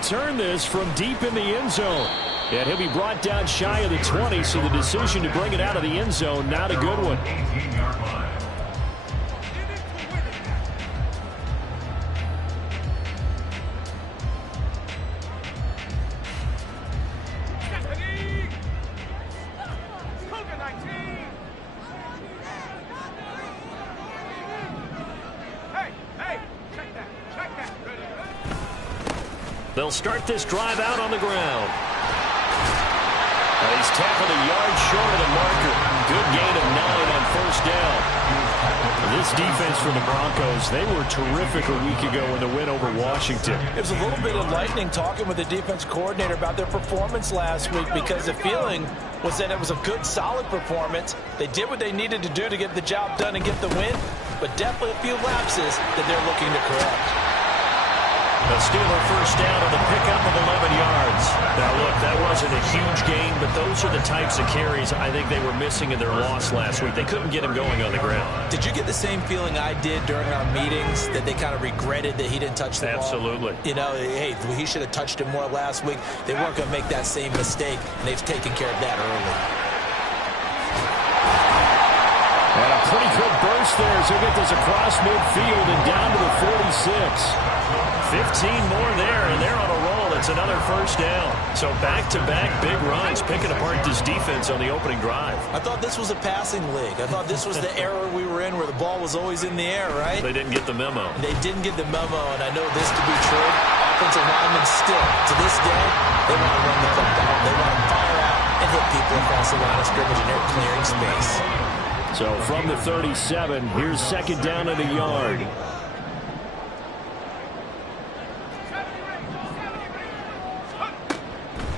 return this from deep in the end zone. And he'll be brought down shy of the 20, so the decision to bring it out of the end zone, not a good one. They'll start this drive out on the ground. He's tackled a yard short of the marker. Good gain of 9 on first down. This defense for the Broncos, they were terrific a week ago in the win over Washington. It was a little bit enlightening talking with the defense coordinator about their performance last week, because the feeling was that it was a good, solid performance. They did what they needed to do to get the job done and get the win, but definitely a few lapses that they're looking to correct. A Steeler first down on the pickup of 11 yards. Now, look, that wasn't a huge gain, but those are the types of carries I think they were missing in their loss last week. They couldn't get him going on the ground. Did you get the same feeling I did during our meetings, that they kind of regretted that he didn't touch the ball? Absolutely. You know, hey, he should have touched it more last week. They weren't going to make that same mistake, and they've taken care of that early. And a pretty good burst there as he'll get this across midfield and down to the 46. 15 more there, and they're on a roll. It's another first down. So back-to-back big runs, picking apart this defense on the opening drive. I thought this was a passing league. I thought this was the era we were in where the ball was always in the air, right? They didn't get the memo. They didn't get the memo, and I know this to be true. Offensive linemen still, to this day, they want to run the football. They want to fire out and hit people across the line of scrimmage, and they're clearing space. So from the 37, here's second down and a yard.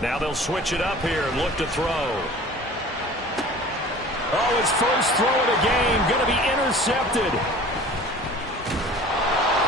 Now they'll switch it up here and look to throw. Oh, his first throw of the game going to be intercepted.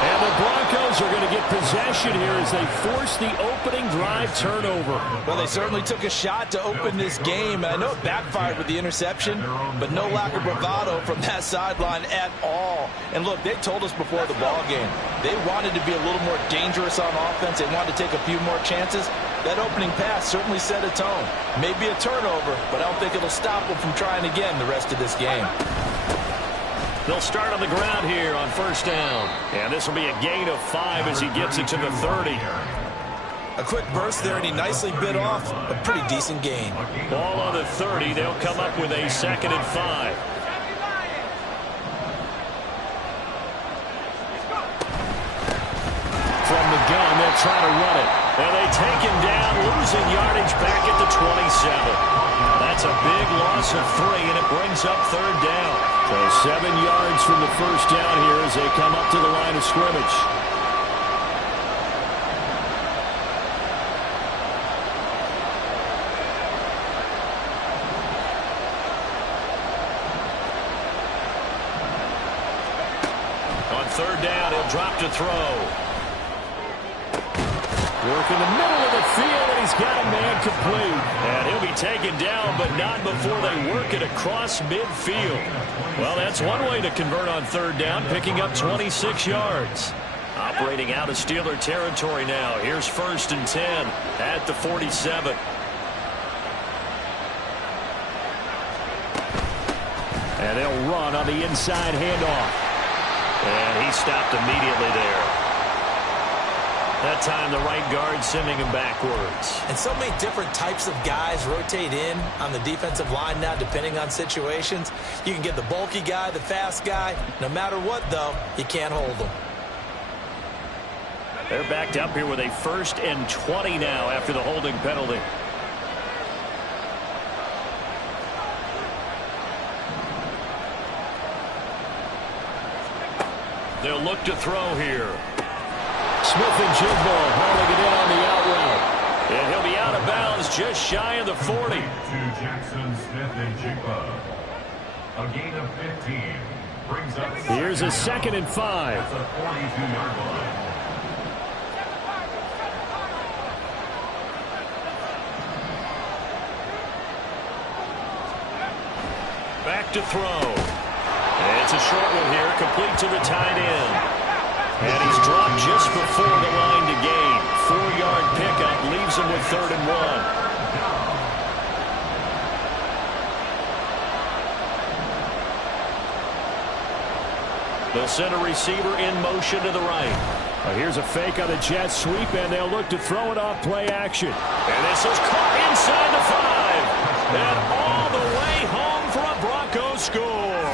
And the Broncos are going to get possession here as they force the opening drive turnover. Well, they certainly took a shot to open this game. And I know it backfired with the interception, but no lack of bravado from that sideline at all. And look, they told us before the ball game, they wanted to be a little more dangerous on offense. They wanted to take a few more chances. That opening pass certainly set a tone. Maybe a turnover, but I don't think it'll stop them from trying again the rest of this game. They'll start on the ground here on first down. And this will be a gain of 5 as he gets it to the 30. A quick burst there, and he nicely bit off a pretty decent gain. Ball on the 30. They'll come up with a 2nd and 5. From the gun, they'll try to run it. And they take him down, losing yardage back at the 27. That's a big loss of 3, and it brings up third down. So 7 yards from the first down here as they come up to the line of scrimmage. On third down, he'll drop to throw. Work in the middle of the field, and he's got a man complete. And he'll be taken down, but not before they work it across midfield. Well, that's one way to convert on third down, picking up 26 yards. Operating out of Steeler territory now. Here's 1st and 10 at the 47. And they'll run on the inside handoff. And he stopped immediately there. That time the right guard sending him backwards. And so many different types of guys rotate in on the defensive line now, depending on situations. You can get the bulky guy, the fast guy. No matter what, though, you can't hold them. They're backed up here with a 1st and 20 now after the holding penalty. They'll look to throw here. Smith-Njigba hauling it in on the out route. And he'll be out of bounds just shy of the 40. To Jackson Smith-Njigba. A gain of 15. Brings up Here's a 2nd and 5. That's a 42-yard line. Back to throw. And it's a short one here, complete to the tight end. And he's dropped just before the line to gain. 4-yard pickup leaves them with 3rd and 1. They'll send a receiver in motion to the right. Here's a fake on the jet sweep, and they'll look to throw it off play action. And this is caught inside the 5. And all the way home for a Broncos score.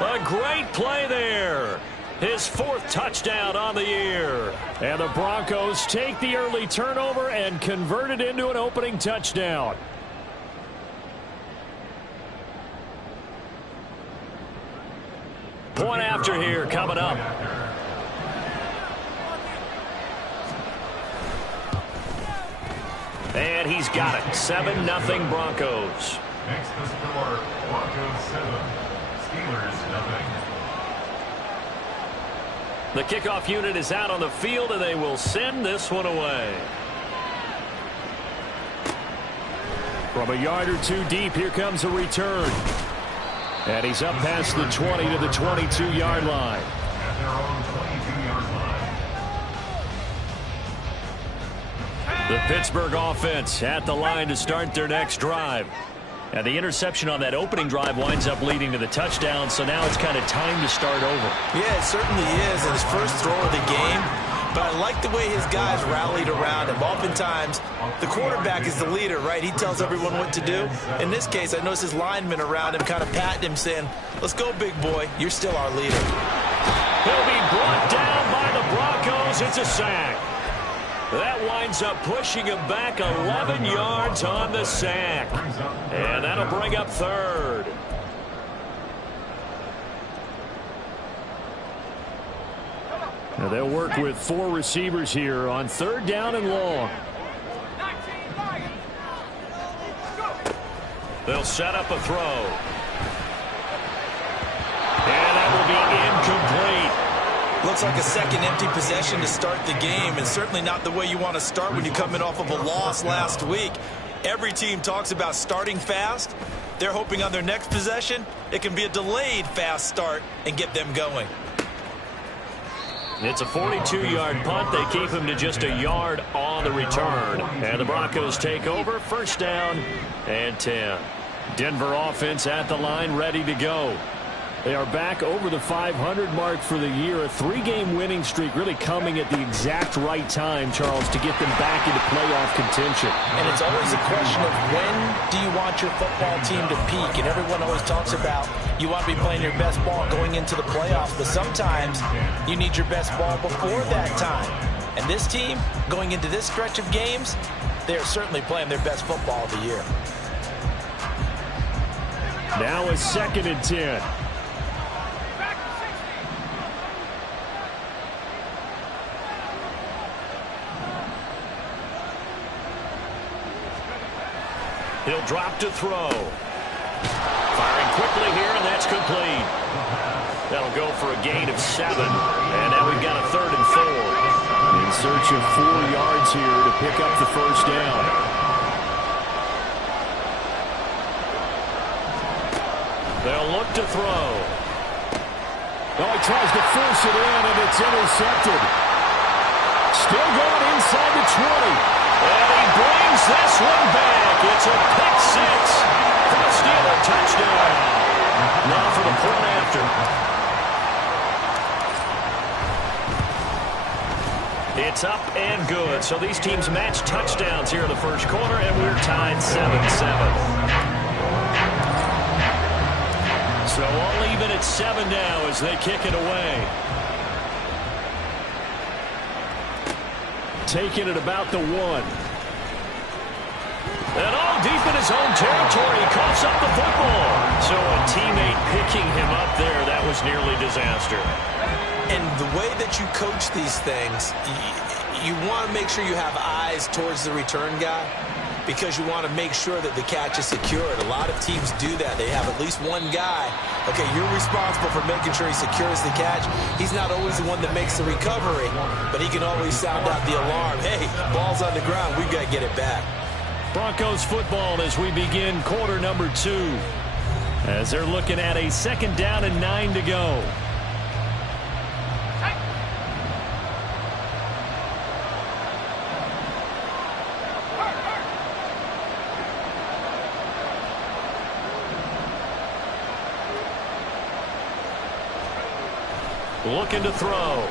A great play there. His 4th touchdown on the year. And the Broncos take the early turnover and convert it into an opening touchdown. Point after here coming up. And he's got it. 7-0 Broncos. Next to score, Broncos 7, Steelers 0. The kickoff unit is out on the field, and they will send this one away. From a yard or two deep, here comes a return. And he's up past the 20 to the 22-yard line. At their own 22-yard line. The Pittsburgh offense at the line to start their next drive. And the interception on that opening drive winds up leading to the touchdown, so now it's kind of time to start over. Yeah, it certainly is. And his first throw of the game. But I like the way his guys rallied around him. Oftentimes, the quarterback is the leader, right? He tells everyone what to do. In this case, I noticed his linemen around him kind of patting him, saying, let's go, big boy. You're still our leader. He'll be brought down by the Broncos. It's a sack. That winds up pushing him back 11 yards on the sack. And that'll bring up 3rd. Now they'll work with 4 receivers here on 3rd down and long. They'll set up a throw. And that will be incomplete. Looks like a second empty possession to start the game, and certainly not the way you want to start when you're coming off of a loss last week. Every team talks about starting fast. They're hoping on their next possession, it can be a delayed fast start and get them going. It's a 42-yard punt. They keep him to just a yard on the return. And the Broncos take over. 1st down and 10. Denver offense at the line, ready to go. They are back over the 500 mark for the year. A 3-game winning streak really coming at the exact right time, Charles, to get them back into playoff contention. And it's always a question of when do you want your football team to peak? And everyone always talks about you want to be playing your best ball going into the playoffs, but sometimes you need your best ball before that time. And this team, going into this stretch of games, they are certainly playing their best football of the year. Now a 2nd and 10. He'll drop to throw. Firing quickly here, and that's complete. That'll go for a gain of 7. And now we've got a 3rd and 4. In search of 4 yards here to pick up the 1st down. They'll look to throw. Oh, he tries to force it in, and it's intercepted. Still going inside the 20. And he brings this one back. It's a pick 6 for the Steeler touchdown. Now for the point after. It's up and good. So these teams match touchdowns here in the first quarter, and we're tied 7-7. So all even at 7 now as they kick it away. Taking it about the 1. And all deep in his own territory, he coughs up the football. So a teammate picking him up there, that was nearly disaster. And the way that you coach these things, you want to make sure you have eyes towards the return guy because you want to make sure that the catch is secured. A lot of teams do that. They have at least one guy. Okay, you're responsible for making sure he secures the catch. He's not always the one that makes the recovery, but he can always sound out the alarm. Hey, ball's on the ground. We've got to get it back. Broncos football as we begin quarter number 2. As they're looking at a 2nd down and 9 to go. looking to throw.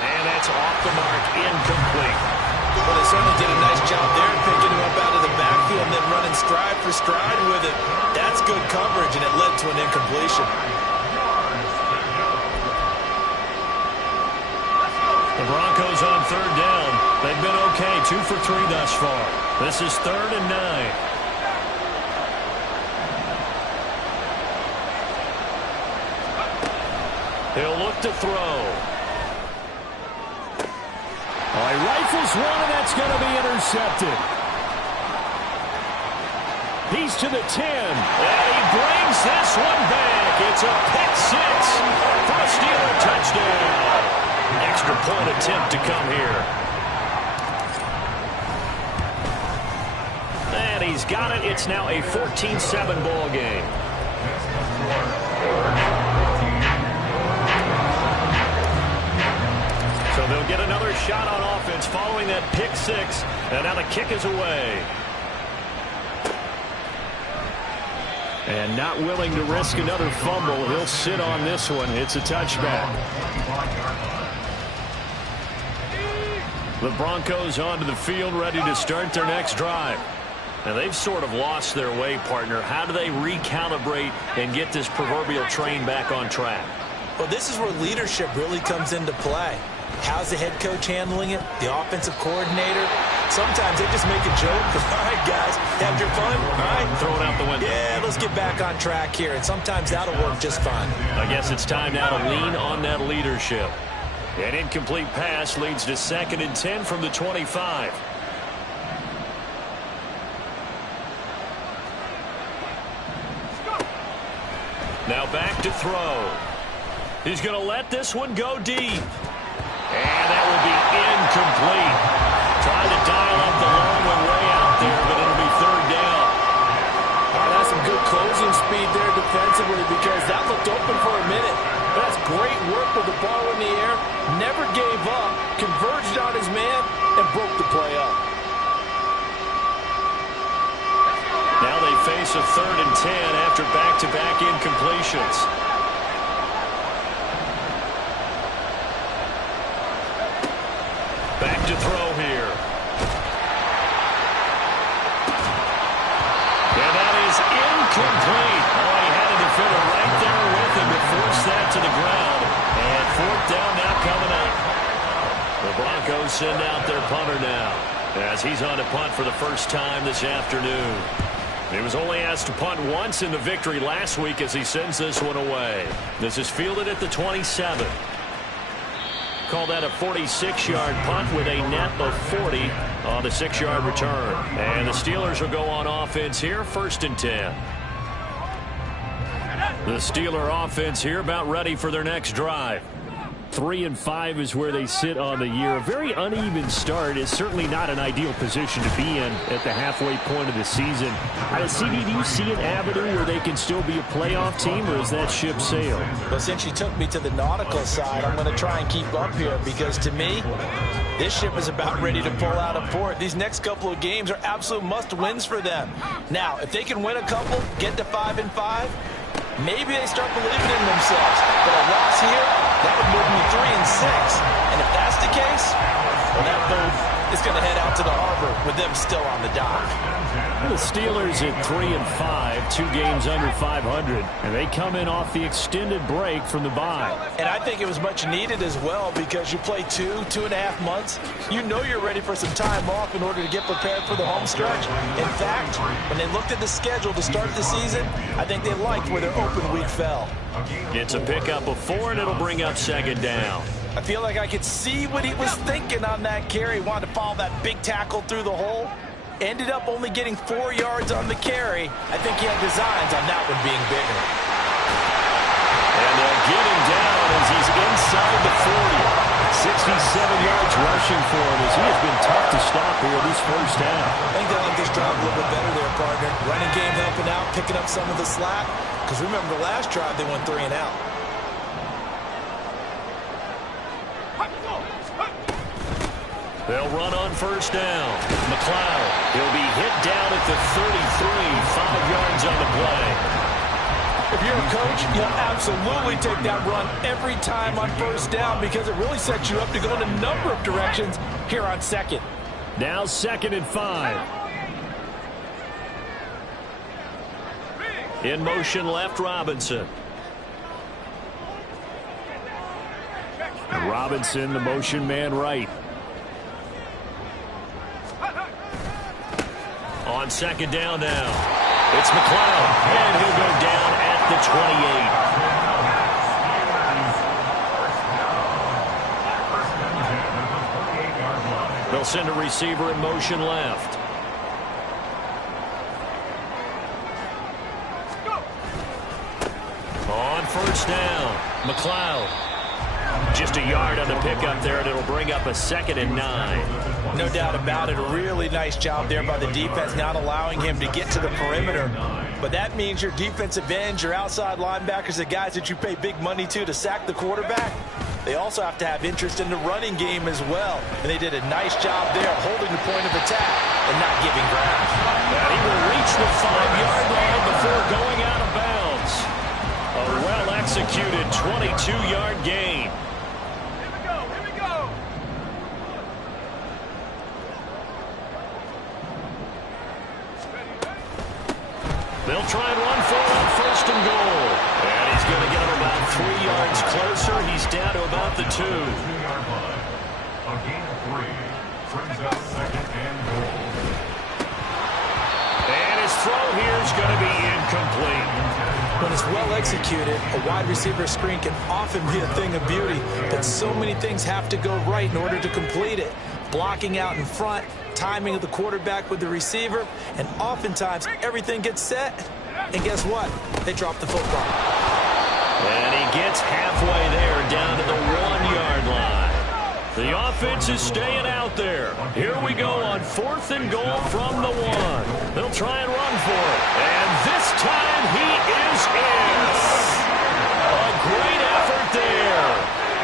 And that's off the mark, incomplete. Well, they certainly did a nice job there picking him up out of the backfield and then running stride for stride with it. That's good coverage, and it led to an incompletion. The Broncos on third down. They've been okay, 2 for 3 thus far. This is 3rd and 9. He'll look to throw. Oh, he rifles one, and that's going to be intercepted. He's to the 10. And he brings this one back. It's a pick 6 for a Steeler touchdown. Extra point attempt to come here. And he's got it. It's now a 14-7 ball game. So they'll get another shot on offense following that pick 6. And now the kick is away. And not willing to risk another fumble. He'll sit on this one. It's a touchback. The Broncos onto the field, ready to start their next drive. Now, they've sort of lost their way, partner. How do they recalibrate and get this proverbial train back on track? Well, this is where leadership really comes into play. How's the head coach handling it? The offensive coordinator? Sometimes they just make a joke. All right, guys, have your fun. All right. Throw it out the window. Yeah, let's get back on track here. And sometimes that'll work just fine. I guess it's time now to lean on that leadership. An incomplete pass leads to 2nd and 10 from the 25. Now back to throw. He's going to let this one go deep. And that will be incomplete. Trying to dial up the long one way out there, but it'll be 3rd down. Oh, that's some good closing speed there defensively because that looked open for a minute. But that's great work with the ball in the air. Never gave up, converged on his man, and broke the play up. Now they face a 3rd and 10 after back-to-back incompletions. Back to throw here. And that is incomplete. Oh, he had a defender right there with him to force that to the ground. And 4th down now coming up. The Broncos send out their punter now as he's on to punt for the first time this afternoon. He was only asked to punt once in the victory last week as he sends this one away. This is fielded at the 27. Call that a 46-yard punt with a net of 40 on the 6-yard return. And the Steelers will go on offense here, 1st and 10. The Steeler offense here about ready for their next drive. 3-5 is where they sit on the year. A very uneven start is certainly not an ideal position to be in at the halfway point of the season. CD, do you see an avenue where they can still be a playoff team, or is that ship sailed? Well, since you took me to the nautical side, I'm going to try and keep up here because, to me, this ship is about ready to pull out of port. These next couple of games are absolute must-wins for them. Now, if they can win a couple, get to 5-5, maybe they start believing in themselves. But a loss here, that would move me 3-6. And if that's the case, well, that boat is going to head out to the harbor with them still on the dock. The Steelers at 3-5, 2 games under 500, and they come in off the extended break from the bye. And I think it was much needed as well because you play 2.5 months. You know you're ready for some time off in order to get prepared for the home stretch. In fact, when they looked at the schedule to start the season, I think they liked where their open week fell. It's a pickup of 4, and it'll bring up 2nd down. I feel like I could see what he was thinking on that carry. Wanted to follow that big tackle through the hole. Ended up only getting 4 yards on the carry. I think he had designs on that one being bigger. And they'll get him down as he's inside the 40. 67 yards rushing for him as he has been tough to stop here this first half. I think they like this drive a little bit better there, partner. Running game helping out, picking up some of the slack. Because remember, the last drive they went 3 and out. They'll run on 1st down. McLeod, he'll be hit down at the 33, 5 yards on the play. If you're a coach, you'll absolutely take that run every time on first down because it really sets you up to go in a number of directions here on second. Now 2nd and 5. In motion left, Robinson. And Robinson, the motion man right. On 2nd down now. It's McLeod, and he'll go down at the 28. They'll send a receiver in motion left. On 1st down, McLeod. Just a yard on the pickup there, and it'll bring up a 2nd and 9. No doubt about it. A really nice job there by the defense, not allowing him to get to the perimeter. But that means your defensive ends, your outside linebackers, the guys that you pay big money to sack the quarterback, they also have to have interest in the running game as well. And they did a nice job there holding the point of attack and not giving ground. And he will reach the 5-yard line before going out of bounds. A well-executed 22-yard gain. They'll try and run for it on 1st and goal. And he's going to get him about 3 yards closer. He's down to about the 2. A gain of 3 brings up 2nd and goal. And his throw here is going to be incomplete. When it's well executed, a wide receiver screen can often be a thing of beauty, but so many things have to go right in order to complete it. Blocking out in front, timing of the quarterback with the receiver, and oftentimes everything gets set, and guess what? They drop the football. And he gets halfway there, down to the 1-yard line. The offense is staying out there. Here we go on 4th and goal from the 1. They'll try and run for it. And this time he is in. A great effort there.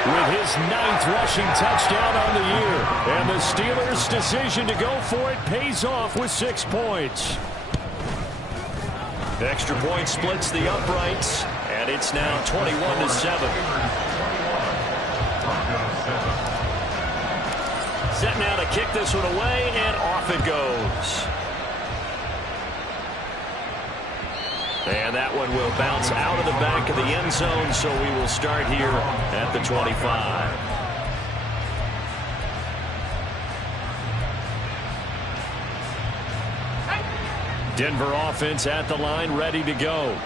With his 9th rushing touchdown on the year. And the Steelers' decision to go for it pays off with 6 points. Extra point splits the uprights, and it's now 21-7. Set now to kick this one away, and off it goes. And that one will bounce out of the back of the end zone, so we will start here at the 25. Denver offense at the line, ready to go.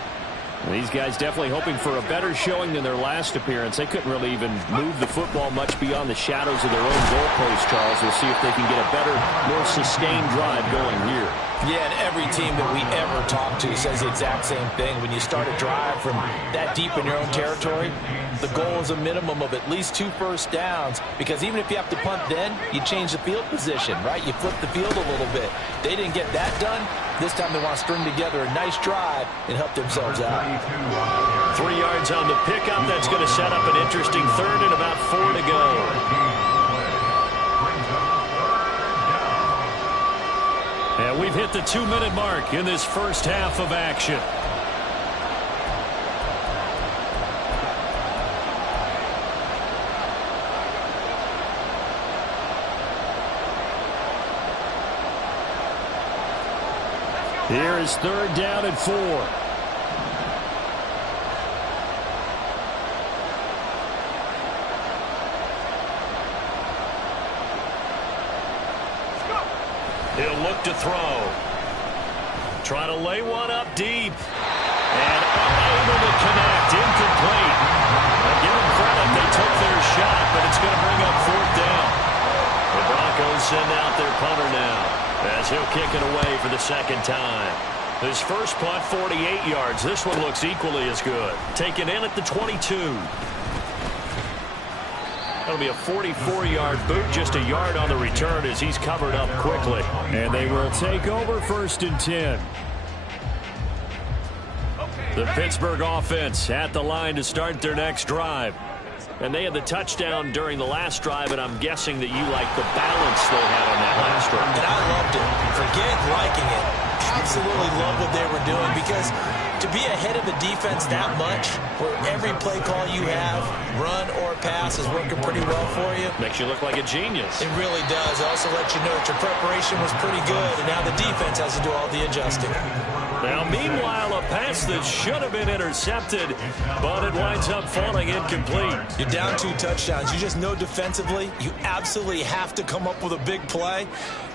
These guys definitely hoping for a better showing than their last appearance. They couldn't really even move the football much beyond the shadows of their own goalpost, Charles. We'll see if they can get a better, more sustained drive going here. Yeah, and every team that we ever talk to says the exact same thing. When you start a drive from that deep in your own territory, the goal is a minimum of at least 2 first downs, because even if you have to punt then, you change the field position, right? You flip the field a little bit. They didn't get that done. This time they want to string together a nice drive and help themselves out. 3 yards on the pickup. That's going to set up an interesting 3rd and about 4 to go. And we've hit the 2-minute mark in this first half of action. Here is 3rd down and 4. He'll look to throw. Try to lay one up deep. And unable to connect. Incomplete. Now give them credit. They took their shot, but it's going to bring up 4th down. The Broncos send out their punter now, as he'll kick it away for the 2nd time. His first punt, 48 yards. This one looks equally as good. Taken in at the 22. That'll be a 44-yard boot, just a yard on the return as he's covered up quickly. And they will take over 1st and 10. The Pittsburgh offense at the line to start their next drive. And they had the touchdown during the last drive, and I'm guessing that you like the balance they had on that last drive. And I loved it. Forget liking it. absolutely love what they were doing, because to be ahead of the defense that much, where every play call you have, run or pass, is working pretty well for you. Makes you look like a genius. It really does. It also lets you know that your preparation was pretty good, and now the defense has to do all the adjusting. Now, meanwhile, a pass that should have been intercepted, but it winds up falling incomplete. You're down 2 touchdowns. You just know defensively you absolutely have to come up with a big play.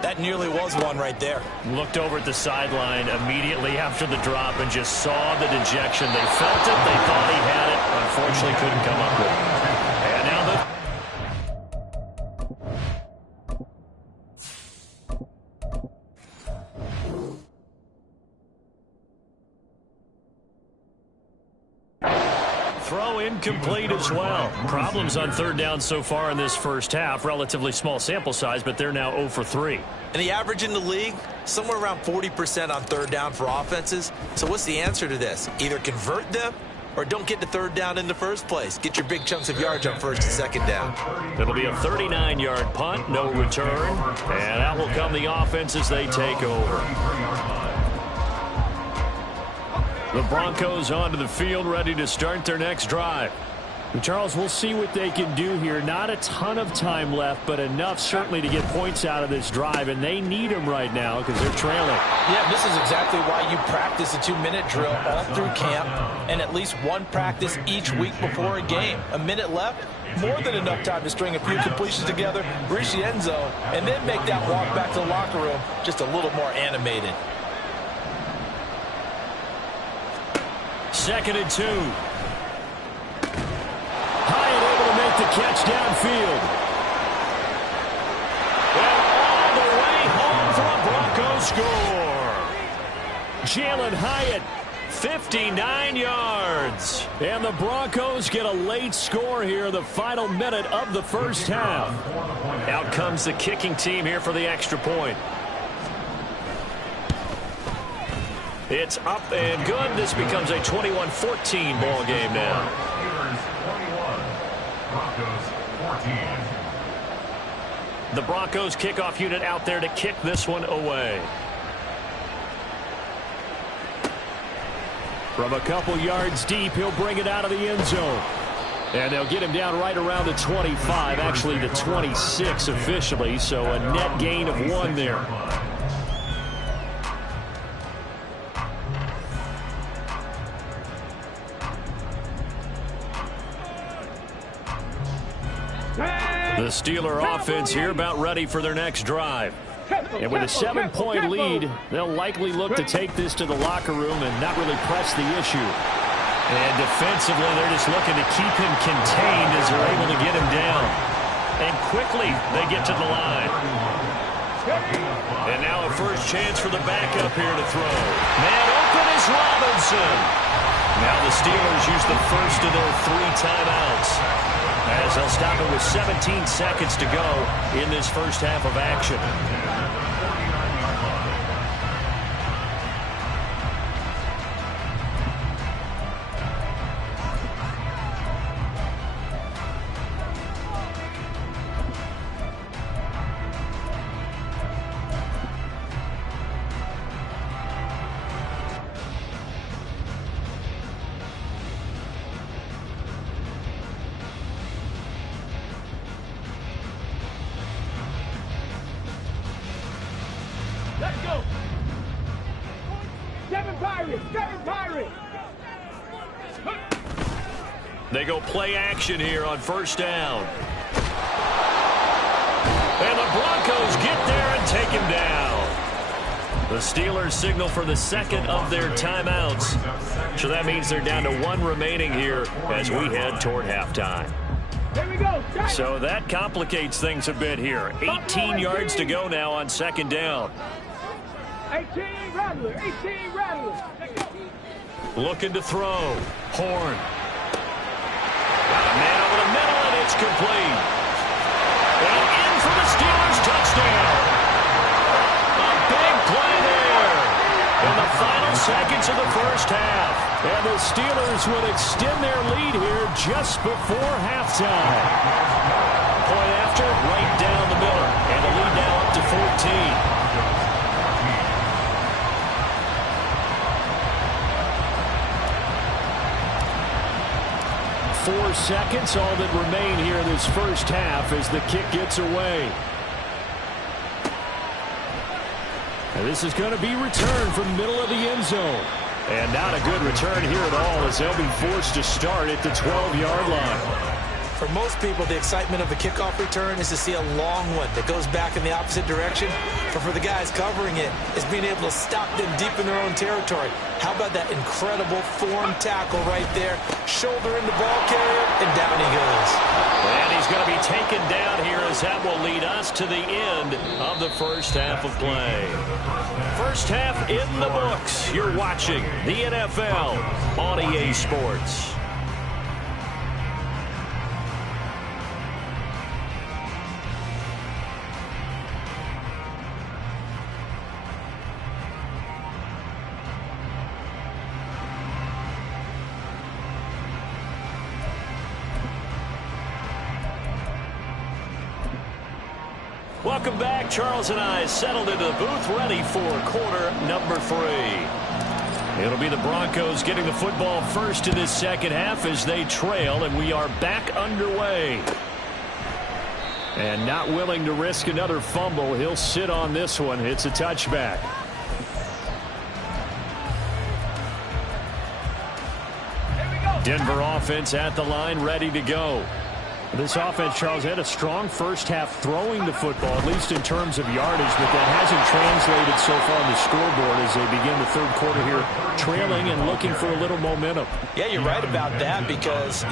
That nearly was one right there. Looked over at the sideline immediately after the drop and just saw the dejection. They felt it. They thought he had it. Unfortunately, couldn't come up with it. And now the... Throw incomplete as well. Problems on third down so far in this first half. Relatively small sample size, but they're now 0 for 3. And the average in the league, somewhere around 40% on third down for offenses. So what's the answer to this? Either convert them or don't get to third down in the first place. Get your big chunks of yards on first and second down. It'll be a 39-yard punt, no return. And out will come the offense as they take over. The Broncos onto the field, ready to start their next drive. Charles, we'll see what they can do here. Not a ton of time left, but enough certainly to get points out of this drive, and they need them right now because they're trailing. Yeah, this is exactly why you practice a 2-minute drill all through camp and at least one practice each week before a game. A minute left, more than enough time to string a few completions together, reach the end zone, and then make that walk back to the locker room just a little more animated. 2nd and 2. Hyatt able to make the catch downfield. And all the way home for a Broncos score. Jalen Hyatt, 59 yards. And the Broncos get a late score here, the final minute of the first half. Out comes the kicking team here for the extra point. It's up and good. This becomes a 21-14 ball game now. The Broncos kickoff unit out there to kick this one away. From a couple yards deep, he'll bring it out of the end zone. And they'll get him down right around the 25, actually the 26 officially, so a net gain of 1 there. The Steeler offense here about ready for their next drive. And with a 7-point lead, they'll likely look to take this to the locker room and not really press the issue. And defensively, they're just looking to keep him contained as they're able to get him down. And quickly, they get to the line. And now a first chance for the backup here to throw. Man open is Robinson. Now the Steelers use the first of their 3 timeouts, as they'll stop it with 17 seconds to go in this first half of action. Let's go. 7 Pirates. 7 Pirates. They go play action here on first down. And the Broncos get there and take him down. The Steelers signal for the second of their timeouts. So that means they're down to 1 remaining here as we head toward halftime. Here we go. So that complicates things a bit here. 18 yards to go now on second down. 18 Rattler. 18 Rattler. Looking to throw. Horn. Got a man over the middle, and it's complete. And in for the Steelers touchdown. A big play there in the final seconds of the first half. And the Steelers would extend their lead here just before halftime. Point after, right down the middle. And the lead now up to 14. 4 seconds, all that remain here in this first half as the kick gets away. And this is going to be returned from the middle of the end zone. And not a good return here at all as they'll be forced to start at the 12-yard line. For most people, the excitement of a kickoff return is to see a long one that goes back in the opposite direction. But for the guys covering it, it's being able to stop them deep in their own territory. How about that incredible form tackle right there? Shoulder in the ball carrier, and down he goes. And he's going to be taken down here as that will lead us to the end of the first half of play. First half in the books. You're watching the NFL on EA Sports. Welcome back. Charles and I settled into the booth, ready for quarter number 3. It'll be the Broncos getting the football first in this second half as they trail, and we are back underway. And not willing to risk another fumble. He'll sit on this one. It's a touchback. Denver offense at the line, ready to go. This offense, Charles, had a strong first half throwing the football, at least in terms of yardage, but that hasn't translated so far on the scoreboard as they begin the third quarter here, trailing and looking for a little momentum. Yeah, you're right about that because,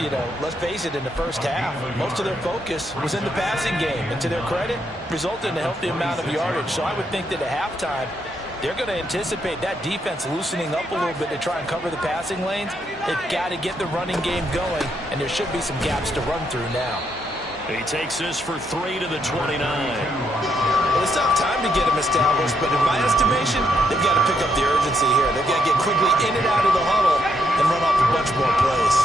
let's face it, in the first half, most of their focus was in the passing game. And to their credit, resulted in a healthy amount of yardage. So I would think that at halftime, they're going to anticipate that defense loosening up a little bit to try and cover the passing lanes. They've got to get the running game going, and there should be some gaps to run through now. He takes this for 3 to the 29. Well, it's not time to get him established, but in my estimation, they've got to pick up the urgency here. They've got to get quickly in and out of the huddle and run off a bunch more plays.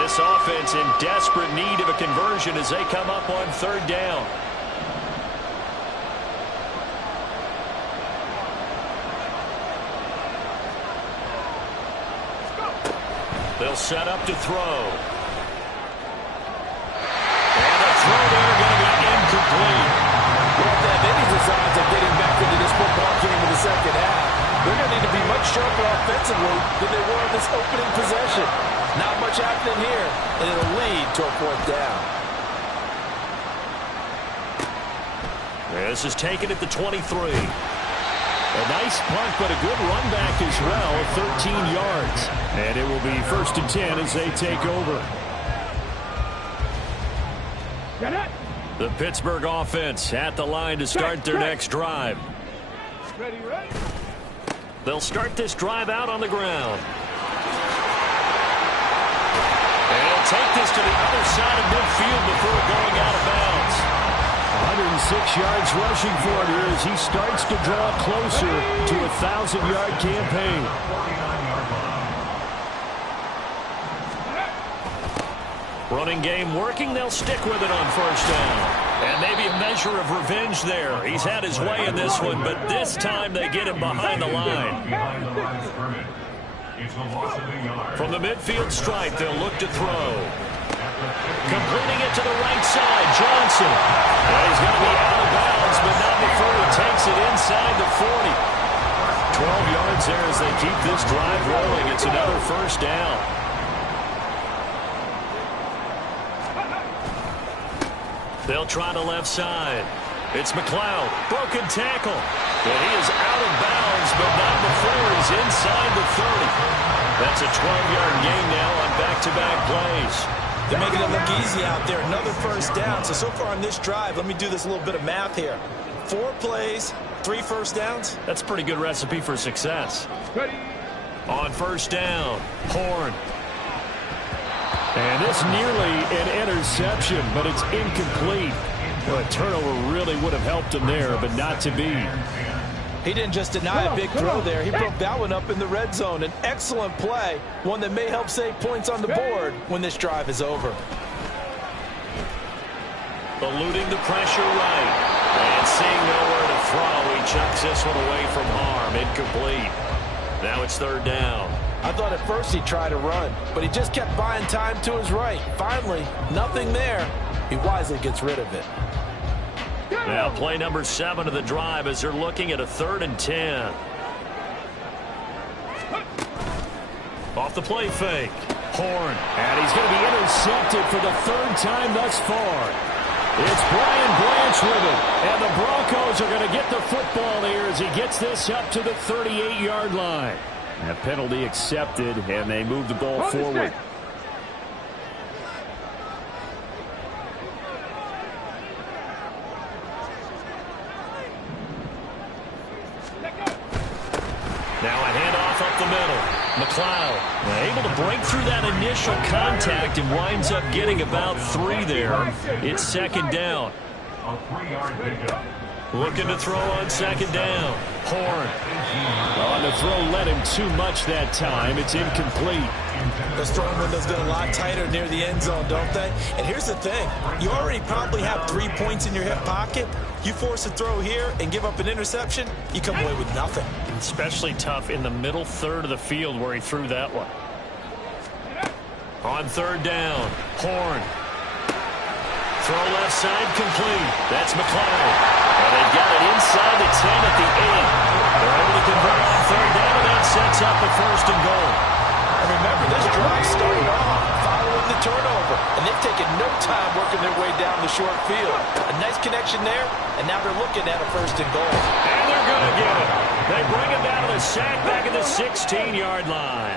This offense in desperate need of a conversion as they come up on third down. They'll set up to throw. And the throw there going to be incomplete. Well, if they have any designs of getting back into this football game in the second half, they're going to need to be much sharper offensively than they were in this opening possession. Not much happening here, and it'll lead to a fourth down. This is taken at the 23. A nice punt, but a good run back as well, 13 yards. And it will be 1st and 10 as they take over. The Pittsburgh offense at the line to start their next drive. Ready, ready. They'll start this drive out on the ground. And he'll take this to the other side of midfield before going out of bounds. 106 yards rushing for him here as he starts to draw closer to a 1,000-yard campaign. Running game working. They'll stick with it on first down. And maybe a measure of revenge there. He's had his way in this one, but this time they get him behind the line. From the midfield stripe, they'll look to throw. Completing it to the right side, Johnson. And he's going to be out of bounds, but not before he takes it inside the 40. 12 yards there as they keep this drive rolling. It's another first down. They'll try the left side. It's McLeod. Broken tackle. And he is out of bounds, but not before he's inside the 30. That's a 12-yard gain now on back-to-back plays. They're making it look easy out there. Another first down. So far on this drive, let me do this little bit of math here. 4 plays, 3 first downs. That's a pretty good recipe for success. Ready. On first down, Horn. And this nearly an interception, but it's incomplete. Well, a turnover really would have helped him there, but not to be. He didn't just deny a big throw there. He broke that one up in the red zone. An excellent play, one that may help save points on the board when this drive is over. Eluding the pressure right. And seeing nowhere to throw, he chucks this one away from harm. Incomplete. Now it's third down. I thought at first he'd try to run, but he just kept buying time to his right. Finally, nothing there. He wisely gets rid of it. Now play number 7 of the drive as they're looking at a 3rd and 10. Off the play fake. Horn. And he's going to be intercepted for the 3rd time thus far. It's Brian Branch with it. And the Broncos are going to get the football here as he gets this up to the 38-yard line. A penalty accepted, and they move the ball forward. Now a handoff up the middle. McLeod able to break through that initial contact and winds up getting about 3 there. It's 2nd down. A 3-yard pickup. Looking to throw on 2nd down. Horn. On the throw led him too much that time. It's incomplete. Those throwing windows get a lot tighter near the end zone, don't they? And here's the thing. You already probably have 3 points in your hip pocket. You force a throw here and give up an interception, you come away with nothing. Especially tough in the middle 3rd of the field where he threw that one. On 3rd down. Horn. Throw left side complete. That's McLeod. And they've got it inside the 10 at the 8. They're able to convert on 3rd down, and that sets up a 1st and goal. And remember, this drive started off following the turnover, and they've taken no time working their way down the short field. A nice connection there, and now they're looking at a 1st and goal. And they're going to get it. They bring it down to the sack back at the 16-yard line.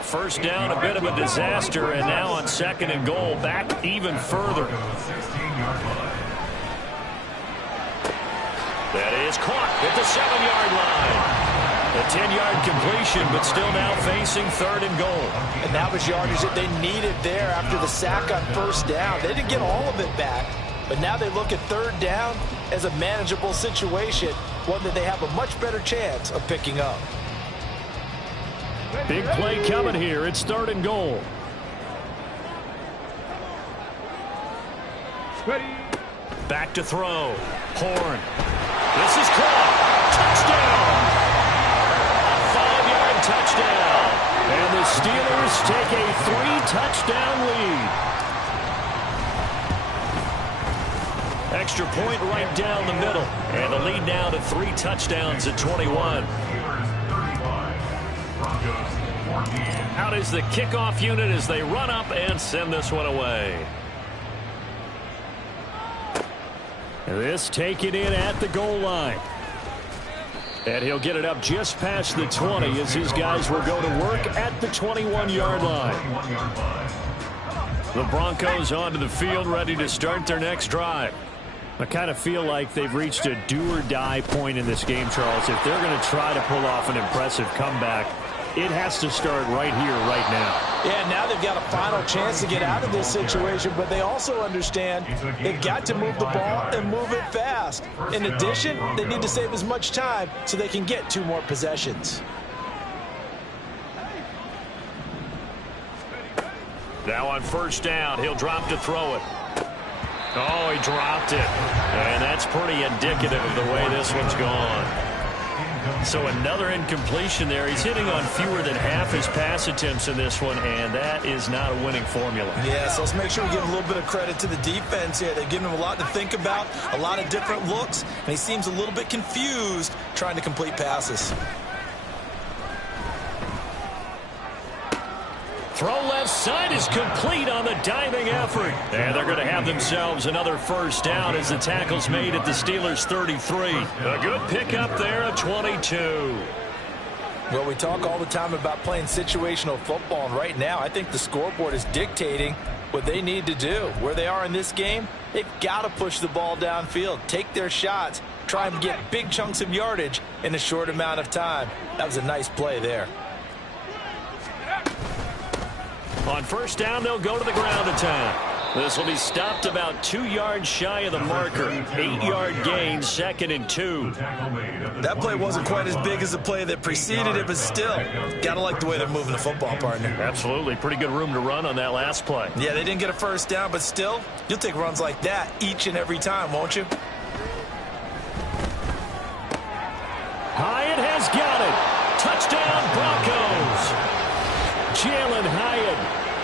1st down, a bit of a disaster, and now on 2nd and goal, back even further. That is caught at the 7-yard line. A 10-yard completion, but still now facing 3rd and goal. And that was yardage that they needed there after the sack on 1st down. They didn't get all of it back, but now they look at 3rd down as a manageable situation, one that they have a much better chance of picking up. Big play coming here. It's 3rd and goal. Ready. Back to throw. Horn. This is caught. Touchdown. A 5-yard touchdown. And the Steelers take a 3-touchdown lead. Extra point right down the middle. And the lead now to 3 touchdowns at 21. Out is the kickoff unit as they run up and send this one away. This taken in at the goal line. And he'll get it up just past the 20 as his guys will go to work at the 21-yard line. The Broncos onto the field ready to start their next drive. I kind of feel like they've reached a do-or-die point in this game, Charles. If they're going to try to pull off an impressive comeback, it has to start right here, right now. Yeah, now they've got a final chance to get out of this situation, but they also understand they've got to move the ball and move it fast. In addition, they need to save as much time so they can get 2 more possessions. Now on 1st down, he'll drop to throw it. Oh, he dropped it. And that's pretty indicative of the way this one's gone. So another incompletion there. He's hitting on fewer than half his pass attempts in this one, and that is not a winning formula. Yeah, so let's make sure we give a little bit of credit to the defense here. They've given him a lot to think about, a lot of different looks, and he seems a little bit confused trying to complete passes. Throw left side is complete on the diving effort. And they're going to have themselves another 1st down as the tackle's made at the Steelers' 33. A good pickup there at 22. Well, we talk all the time about playing situational football, and right now I think the scoreboard is dictating what they need to do. Where they are in this game, they've got to push the ball downfield, take their shots, try and get big chunks of yardage in a short amount of time. That was a nice play there. On 1st down, they'll go to the ground attack. This will be stopped about 2 yards shy of the marker. 8-yard gain, 2nd and 2. That play wasn't quite as big as the play that preceded it, but still, gotta like the way they're moving the football, partner. Absolutely. Pretty good room to run on that last play. Yeah, they didn't get a 1st down, but still, you'll take runs like that each and every time, won't you? Hyatt has got it. Touchdown, Broncos. Jalen Hyatt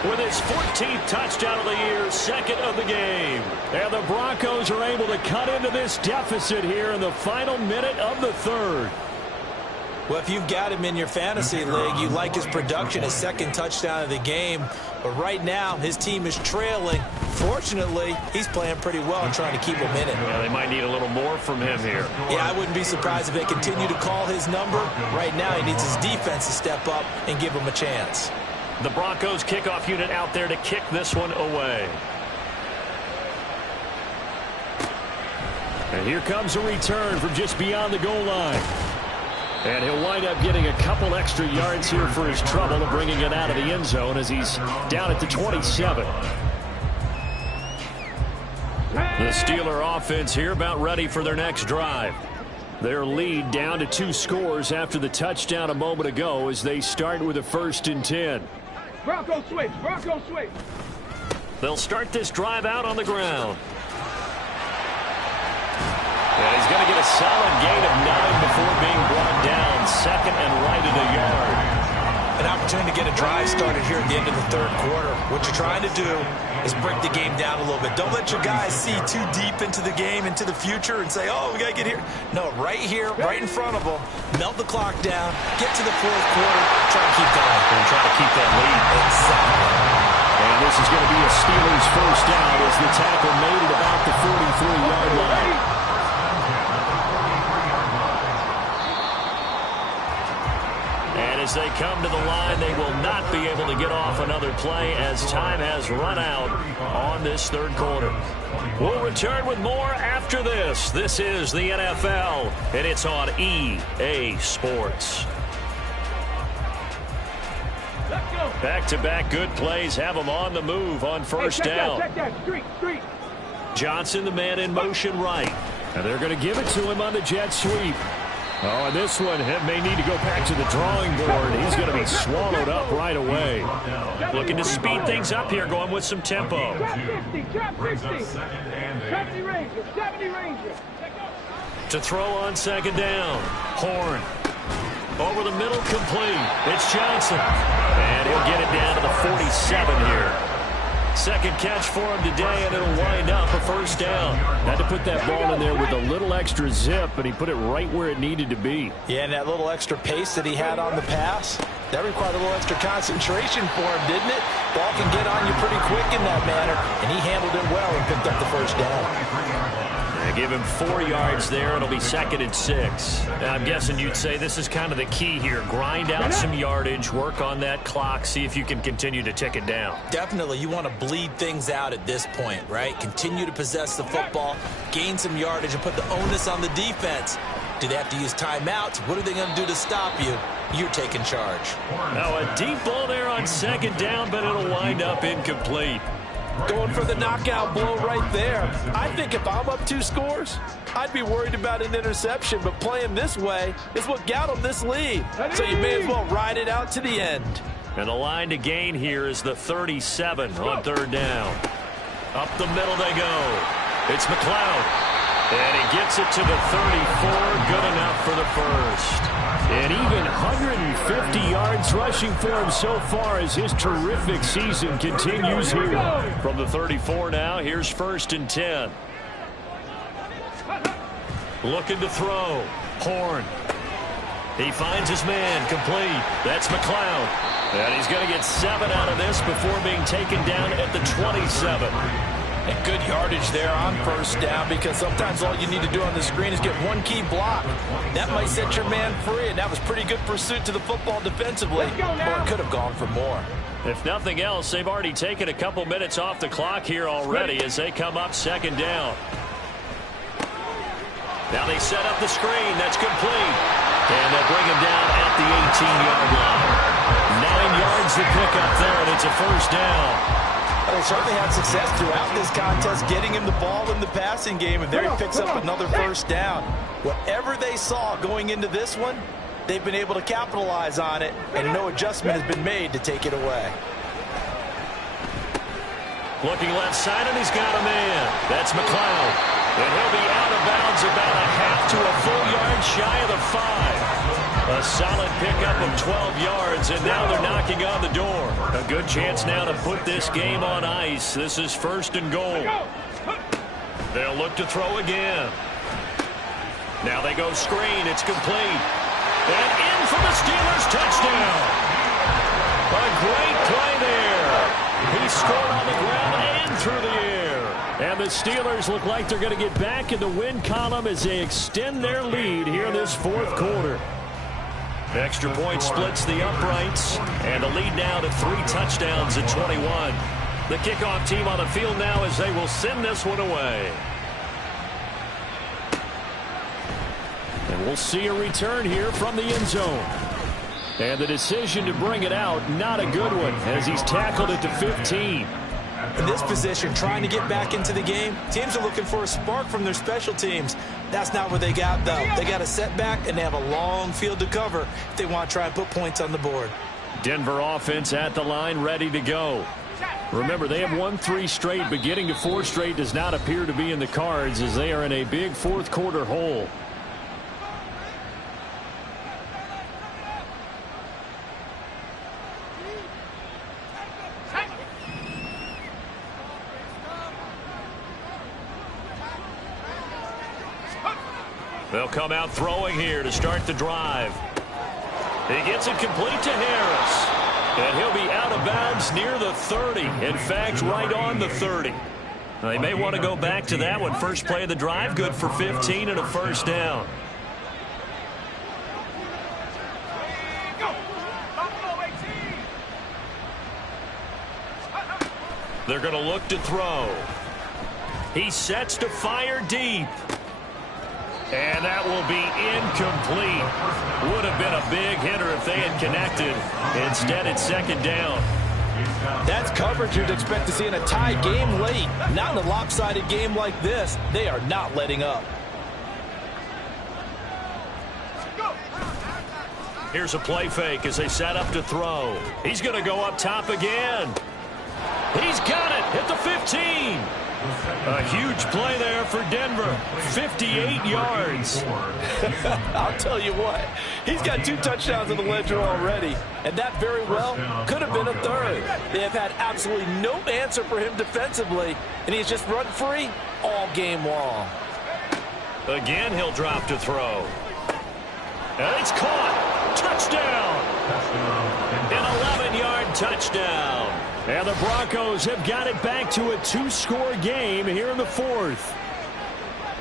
with his 14th touchdown of the year, second of the game. And the Broncos are able to cut into this deficit here in the final minute of the third. Well, if you've got him in your fantasy league, you like his production, his second touchdown of the game. But right now, his team is trailing. Fortunately, he's playing pretty well and trying to keep him in it. Yeah, they might need a little more from him here. Yeah, I wouldn't be surprised if they continue to call his number. Right now, he needs his defense to step up and give him a chance. The Broncos kickoff unit out there to kick this one away. And here comes a return from just beyond the goal line. And he'll wind up getting a couple extra yards here for his trouble and bringing it out of the end zone as he's down at the 27. The Steeler offense here about ready for their next drive. Their lead down to 2 scores after the touchdown a moment ago as they start with a 1st and 10. Bronco switch. Bronco switch. They'll start this drive out on the ground. And he's going to get a solid gain of 9 before being brought down. Second and right at a yard. An opportunity to get a drive started here at the end of the third quarter. What you're trying to do is break the game down a little bit. Don't let your guys see too deep into the game, into the future, and say, oh, we got to get here. No, right here, right in front of them. Melt the clock down. Get to the fourth quarter. Try to keep going. And try to keep that lead. Exactly. And this is going to be a Steelers first down as the tackle made it about the 43-yard line. And as they come to the line, they will not be able to get off another play as time has run out on this third quarter. We'll return with more after this. This is the NFL, and it's on EA Sports. Back-to-back good plays have them on the move on first down. Check that. Street. Johnson, the man in motion right. And they're going to give it to him on the jet sweep. Oh, and this one may need to go back to the drawing board. He's going to be swallowed up right away. Looking to speed things up here, going with some tempo. Trap 60. 70 Ranger. To throw on second down. Horn. Over the middle, complete. It's Johnson. And he'll get it down to the 47 here. Second catch for him today, and it'll wind up a first down. Had to put that ball in there with a little extra zip, but he put it right where it needed to be. Yeah, and that little extra pace that he had on the pass, that required a little extra concentration for him, didn't it? Ball can get on you pretty quick in that manner, and he handled it well and picked up the first down. They give him 4 yards there. It'll be 2nd and 6. I'm guessing you'd say this is kind of the key here. Grind out some yardage, work on that clock, see if you can continue to tick it down. Definitely. You want to bleed things out at this point, right? Continue to possess the football, gain some yardage, and put the onus on the defense. Do they have to use timeouts? What are they going to do to stop you? You're taking charge. Now a deep ball there on second down, but it'll wind up incomplete. Going for the knockout blow right there. I think if I'm up 2 scores, I'd be worried about an interception, but playing this way is what got them this lead. So you may as well ride it out to the end. And the line to gain here is the 37 on third down. Up the middle they go. It's McLeod. And he gets it to the 34. Good enough for the first. And even 150 yards rushing for him so far as his terrific season continues here. From the 34 now, here's 1st and 10. Looking to throw. Horn. He finds his man, complete. That's McLeod. And he's going to get 7 out of this before being taken down at the 27. And good yardage there on first down, because sometimes all you need to do on the screen is get one key block. That might set your man free, and that was pretty good pursuit to the football defensively, or it could have gone for more. If nothing else, they've already taken a couple minutes off the clock here already as they come up second down. Now they set up the screen. That's complete. And they'll bring him down at the 18-yard line. 9 yards to pick up there, and it's a first down. They certainly had success throughout this contest getting him the ball in the passing game, and there he picks up another first down. Whatever they saw going into this one, they've been able to capitalize on it, and no adjustment has been made to take it away. Looking left side, and he's got a man. That's McLeod. And he'll be out of bounds about a half to a full yard shy of the 5. A solid pickup of 12 yards, and now they're knocking on the door. A good chance now to put this game on ice. This is 1st and goal. They'll look to throw again. Now they go screen. It's complete. And in for the Steelers touchdown. A great play there. He scored on the ground and through the air. And the Steelers look like they're going to get back in the win column as they extend their lead here in this 4th quarter. The extra point splits the uprights, and the lead now to 3 touchdowns at 21. The kickoff team on the field now as they will send this one away. And we'll see a return here from the end zone. And the decision to bring it out, not a good one, as he's tackled it to 15. In this position, trying to get back into the game, teams are looking for a spark from their special teams. That's not what they got, though. They got a setback, and they have a long field to cover if they want to try and put points on the board. Denver offense at the line, ready to go. Remember, they have won 3 straight, but getting to 4 straight does not appear to be in the cards as they are in a big 4th quarter hole. They'll come out throwing here to start the drive. He gets it complete to Harris. And he'll be out of bounds near the 30. In fact, right on the 30. They may want to go back to that one. First play of the drive, good for 15 and a 1st down. They're going to look to throw. He sets to fire deep. And that will be incomplete. Would have been a big hitter if they had connected. Instead, it's 2nd down. That's coverage you'd expect to see in a tie game late. Not in a lopsided game like this. They are not letting up. Here's a play fake as they set up to throw. He's going to go up top again. He's got it at the 15. A huge play there for Denver. 58 yards. I'll tell you what. He's got 2 touchdowns in the ledger already. And that very well could have been a 3rd. They have had absolutely no answer for him defensively. And he's just run free all game long. Again, he'll drop to throw. And it's caught. Touchdown. An 11-yard touchdown. And the Broncos have got it back to a 2-score game here in the 4th.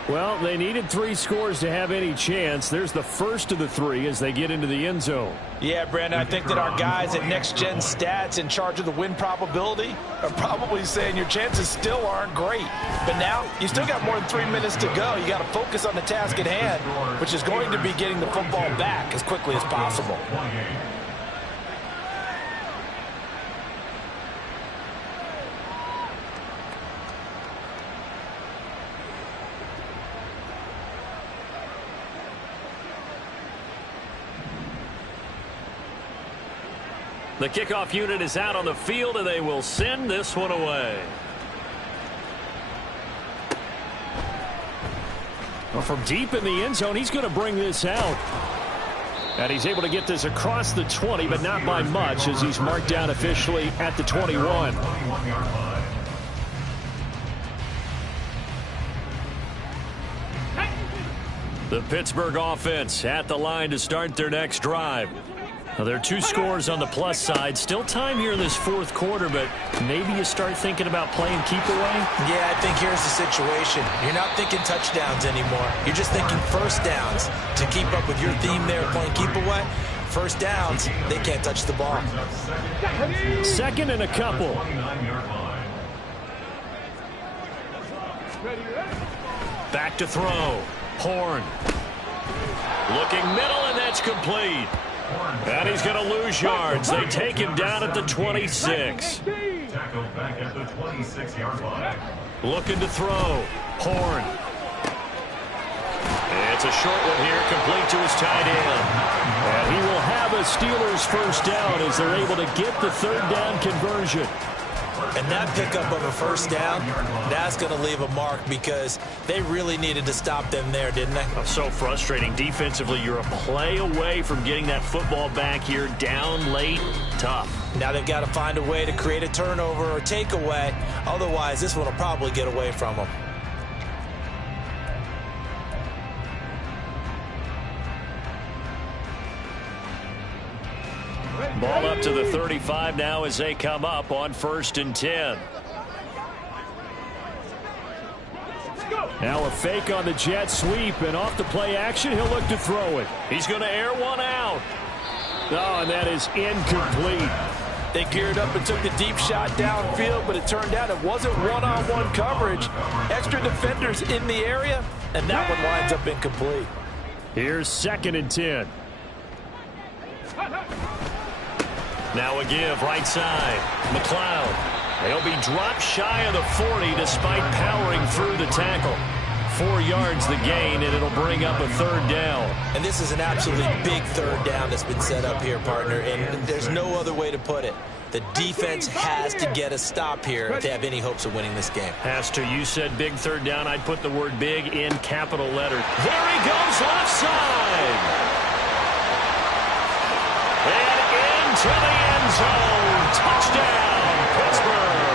Well, they needed 3 scores to have any chance. There's the first of the 3 as they get into the end zone. Yeah, Brandon, I think that our guys at Next Gen Stats in charge of the win probability are probably saying your chances still aren't great. But now, you still got more than 3 minutes to go. You got to focus on the task at hand, which is going to be getting the football back as quickly as possible. The kickoff unit is out on the field, and they will send this one away. Well, from deep in the end zone, he's going to bring this out. And he's able to get this across the 20, but not by much, as he's marked down officially at the 21. The Pittsburgh offense at the line to start their next drive. Now, there are 2 scores on the plus side. Still time here in this 4th quarter, but maybe you start thinking about playing keep away? Yeah, I think here's the situation. You're not thinking touchdowns anymore. You're just thinking 1st downs. To keep up with your theme there, playing keep away, 1st downs, they can't touch the ball. 2nd and a couple. Back to throw. Horn. Looking middle, and that's complete. And he's going to lose yards. They take him down at the 26. Tackled back at the 26-yard line. Looking to throw. Horn. It's a short one here, complete to his tight end. And he will have a Steelers 1st down as they're able to get the 3rd down conversion. And that pickup of a first down, that's going to leave a mark because they really needed to stop them there, didn't they? So frustrating. Defensively, you're a play away from getting that football back here. Down late, tough. Now they've got to find a way to create a turnover or takeaway. Otherwise, this one will probably get away from them. Ball up to the 35 now as they come up on 1st and 10. Now a fake on the jet sweep, and off the play action, he'll look to throw it. He's going to air one out. Oh, and that is incomplete. They geared up and took the deep shot downfield, but it turned out it wasn't one-on-one coverage. Extra defenders in the area, and that one winds up incomplete. Here's 2nd and 10. Now a give right side. McLeod. They'll be dropped shy of the 40 despite powering through the tackle. 4 yards the gain, and it'll bring up a 3rd down. And this is an absolutely big 3rd down that's been set up here, partner, and there's no other way to put it. The defense has to get a stop here if they have any hopes of winning this game. Has to. You said big 3rd down. I'd put the word big in capital letters. There he goes left side. And into the end zone. Touchdown, Pittsburgh.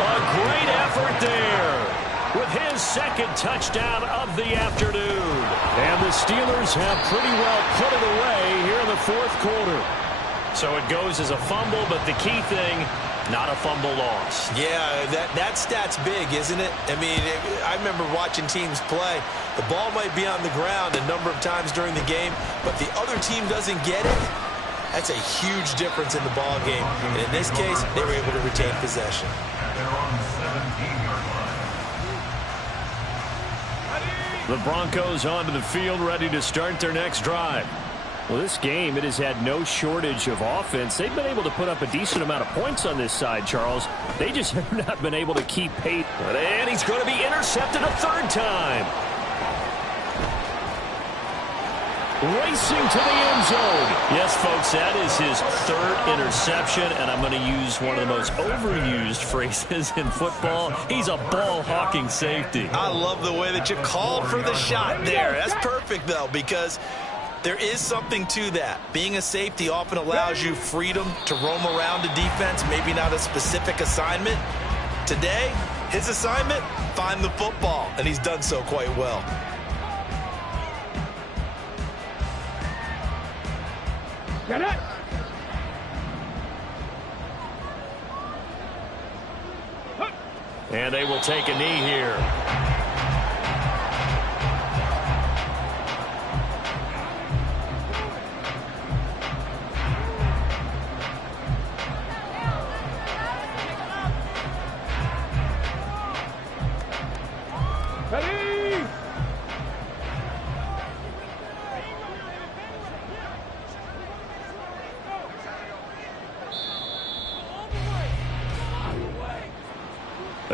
A great effort there with his 2nd touchdown of the afternoon. And the Steelers have pretty well put it away here in the 4th quarter. So it goes as a fumble, but the key thing, not a fumble loss. Yeah, that stat's big, isn't it? I mean, I remember watching teams play. The ball might be on the ground a number of times during the game, but the other team doesn't get it. That's a huge difference in the ball game. And in this case, they were able to retain possession. They're on the 17-yard line. The Broncos onto the field, ready to start their next drive. Well, this game, it has had no shortage of offense. They've been able to put up a decent amount of points on this side, Charles. They just have not been able to keep pace. And he's going to be intercepted a 3rd time. Racing to the end zone. Yes, folks, that is his 3rd interception, and I'm going to use one of the most overused phrases in football. He's a ball-hawking safety. I love the way that you called for the shot there. That's perfect, though, because there is something to that. Being a safety often allows you freedom to roam around a defense, maybe not a specific assignment. Today, his assignment, find the football, and he's done so quite well. Get it! And they will take a knee here. Ready!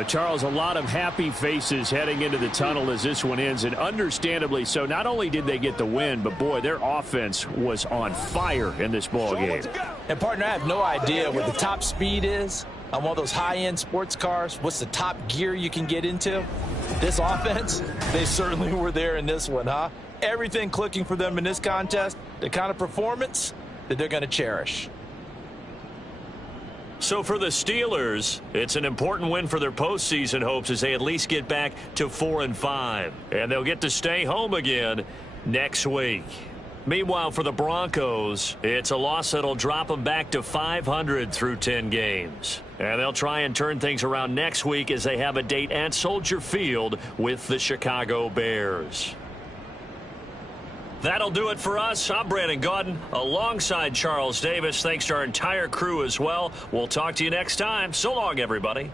Charles, a lot of happy faces heading into the tunnel as this one ends, and understandably so. Not only did they get the win, but boy, their offense was on fire in this ball game. And partner, I have no idea what the top speed is on one of those high-end sports cars. What's the top gear you can get into? This offense, they certainly were there in this one, huh? Everything clicking for them in this contest, the kind of performance that they're going to cherish. So for the Steelers, it's an important win for their postseason hopes as they at least get back to 4-5. And they'll get to stay home again next week. Meanwhile, for the Broncos, it's a loss that'll drop them back to 500 through 10 games. And they'll try and turn things around next week as they have a date at Soldier Field with the Chicago Bears. That'll do it for us. I'm Brandon Gaudin alongside Charles Davis. Thanks to our entire crew as well. We'll talk to you next time. So long, everybody.